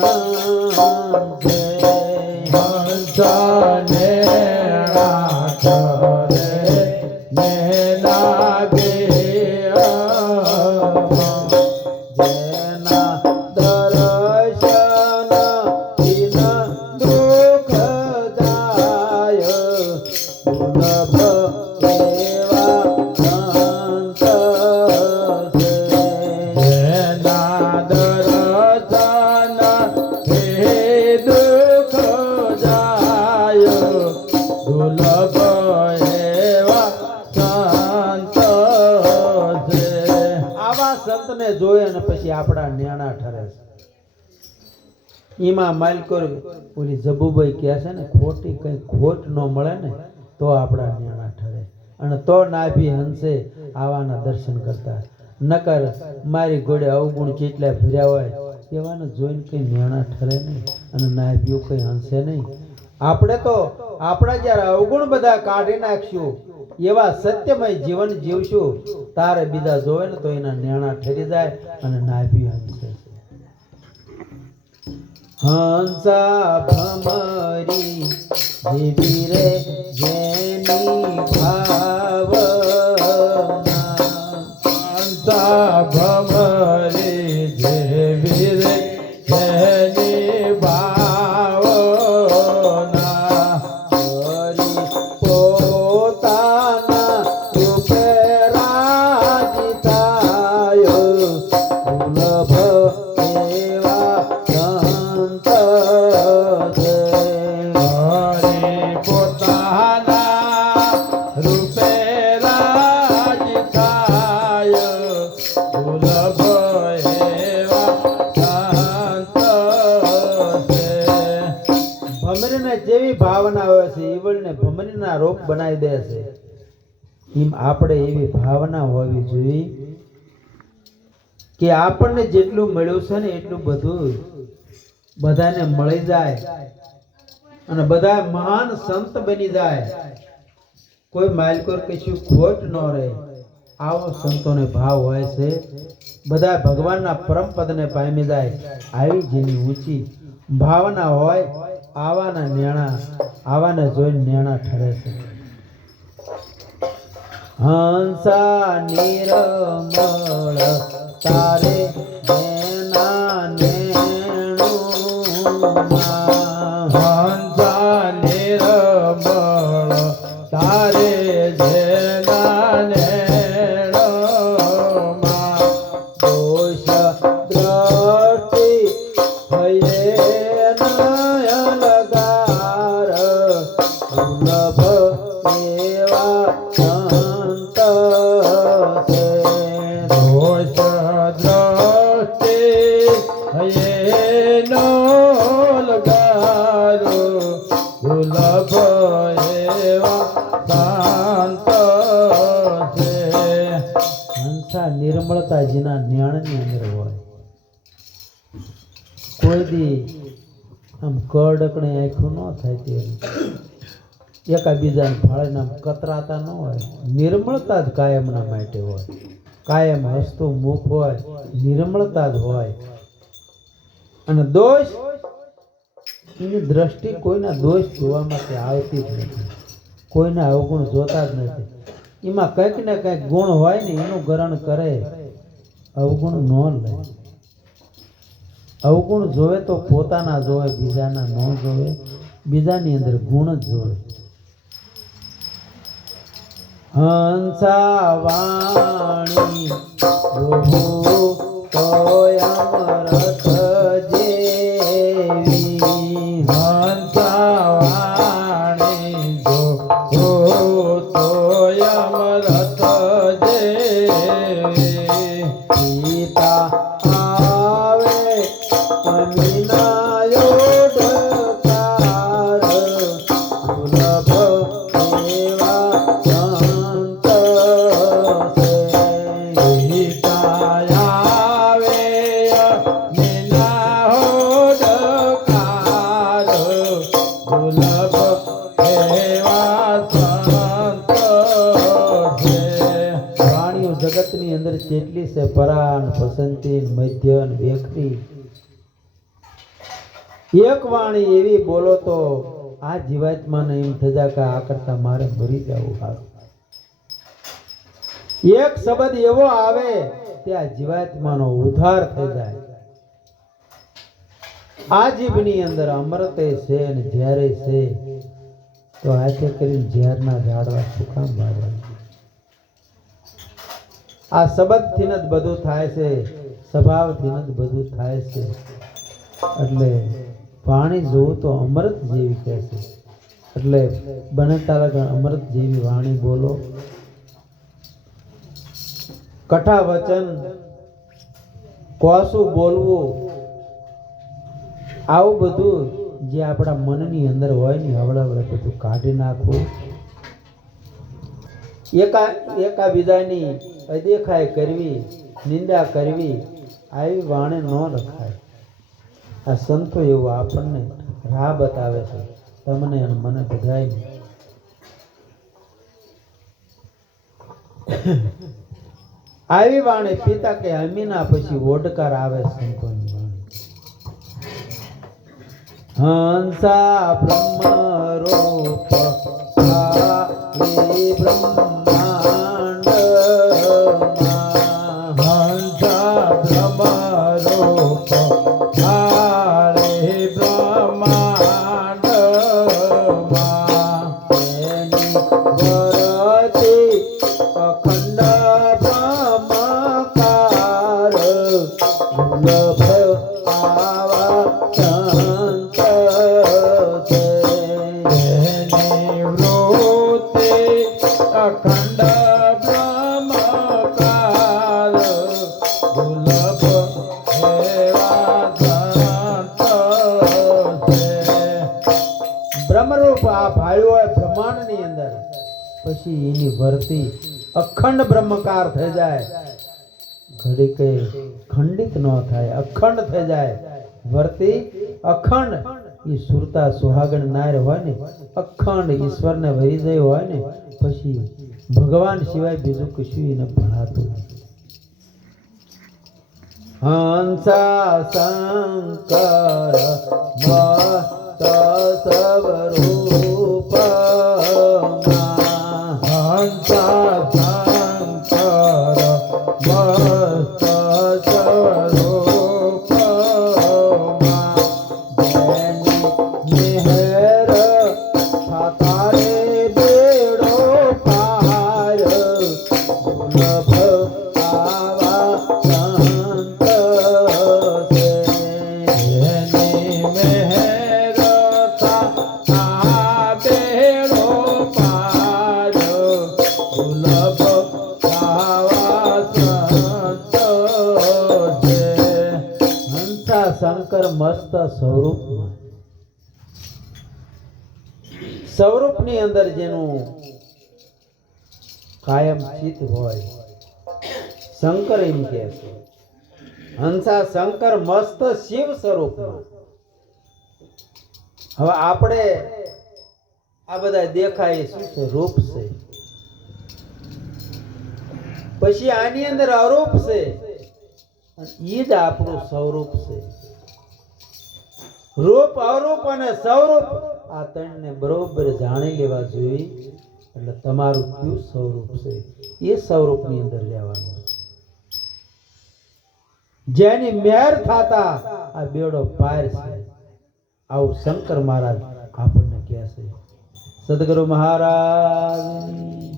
嗯。પછી આપણા ન્યાણા ઠરે છે. એમાં માલકોર ઓલી જબુભાઈ કહે છે ને, ખોટી કંઈ ખોટ ન મળે ને, તો આપણા ન્યાણા ઠરે. અને તો નાભી હંસે આવાના દર્શન કરતા. નકર મારી ઘોડે અવગુણ જેટલા ફર્યા હોય, એવાને જોઈને કઈ ન્યાણા ઠરે નહીં અને નાભીઓ કઈ હંસે નહીં. આપણે તો આપણા જ્યારે અવગુણ બધા કાઢી નાખશું, એવા સત્યમય જીવન જીવશું તારે બીજા જોવે ને તો એના નેણા ઠરી જાય અને નાભી હંસે હંસા ભમરી દેવી રે જેની ભાવના. હંસા ભમરે ભાવના હોય છે, ઈવળને ભમરીના રોપ બનાવી દે છે. એમ આપણે એવી ભાવના હોવી જોઈએ. કે આપણને જેટલું મળ્યું છે ને એટલું બધું બધાને મળી જાય. અને બધા મહાન સંત બની જાય. કોઈ માલકોર કશું ખોટ ન રહે. આવો સંતોને ભાવ હોય છે. બધા ભગવાનના પરમ પદને પામી જાય. આવી જેની ઊંચી ભાવના હોય, આવાના નેણા, આવાને જોઈને નેણા ઠરે છે. હંસા નિરમળ તારે નેના નેણુમાં હંસા નિર્મળ તારે જેના હંસા નિર્મળતા જેના જ્ઞાનની અંદર હોય. કોઈ દી આમ કડકણે આંખું ન થાય તે એકાબીજાને ફાળીને આમ કતરાતા ન હોય. નિર્મળતા જ કાયમના માટે હોય. કાયમ હસતું મુખ હોય, નિર્મળતા જ હોય. અને દોષ, એની દ્રષ્ટિ કોઈના દોષ જોવા માટે આવતી જ નથી. કોઈના અવગુણ જોતા જ નથી. એમાં કંઈક ને કંઈક ગુણ હોય ને એનું ગ્રહણ કરે. અવગુણ ન લે. અવગુણ જોવે તો પોતાના જોવે, બીજાના ન જોવે. બીજાની અંદર ગુણ જ જોવે. હંસા વાણી જોવો તોય અમરથ જેવી જગતની અંદર કેટલી છે પરાણ પસંતી મધ્ય વ્યક્તિ? એક વાણી એવી બોલો તો આ જીવાત્માને એમ થતા કે આ કરતા મારે મરી જવું સારું એક શબ્દ એવો આવે તે આ જીવાત્માનો ઉદ્ધાર થઈ જાય. આ જીભની અંદર અમૃતે છે અને જ્યારે છે, તો હાથે કરીને ઝેરના ઝાડવા સુકામ કામ વાળવા આ શબ્દથી જ બધું થાય છે, સ્વભાવથી જ બધું થાય છે. એટલે વાણી જોવું તો અમૃત જેવી કહે છે. એટલે બને તારા અમૃત જેવી વાણી બોલો. કઠા વચન કોસું બોલવું, આવું બધું જે આપણા મનની અંદર હોય ને હવળે બધું કાઢી નાખવું. એકા એકા બીજાની અદેખાય કરવી, નિંદા કરવી, આવી વાણે ન રખાય આ સંતો એવું આપણને રાહ બતાવે છે. તમને અને મને બધાય આવી વાણી પિતા કે અમીના પછી ઓડકાર આવે સંતોની વાણી. હંસા બ્રહ્મ રૂપ આઈ અખંડ બ્રહ્મકાર અંદર પછી એની વર્તી અખંડ બ્રહ્મકાર થઈ જાય. ઘડી કે ખંડિત ન થાય, અખંડ થઈ જાય. વર્તી અખંડ એ સુરતા સુહાગણ નાર હોય ને, અખંડ ઈશ્વરને વરી ગયો હોય ને, પછી ભગવાન સિવાય બીજું કશું એને ભણાતું હંસા, શંકર, મસ્ત મસ્ત સ્વરૂપ સ્વરૂપની અંદર જેનું કાયમ ચિત્ત હોય, શંકર એમ કહે છે. હંસા શંકર મસ્ત શિવ સ્વરૂપમાં. હવે આપણે આ બધા દેખાય શું છે? રૂપ છે. પછી આની અંદર અરૂપ છે. એ જ આપણું સ્વરૂપ છે. રૂપ, અરૂપ અને સ્વરૂપ આ ત્રણને બરોબર જાણી લેવા જોઈએ. એટલે તમારું કયું સ્વરૂપ છે? એ સ્વરૂપની અંદર લેવાનું જેની મેર થાતા આ બેડો પાર છે. આવું શંકર મહારાજ આપણને કહે છે. સદગુરુ મહારાજ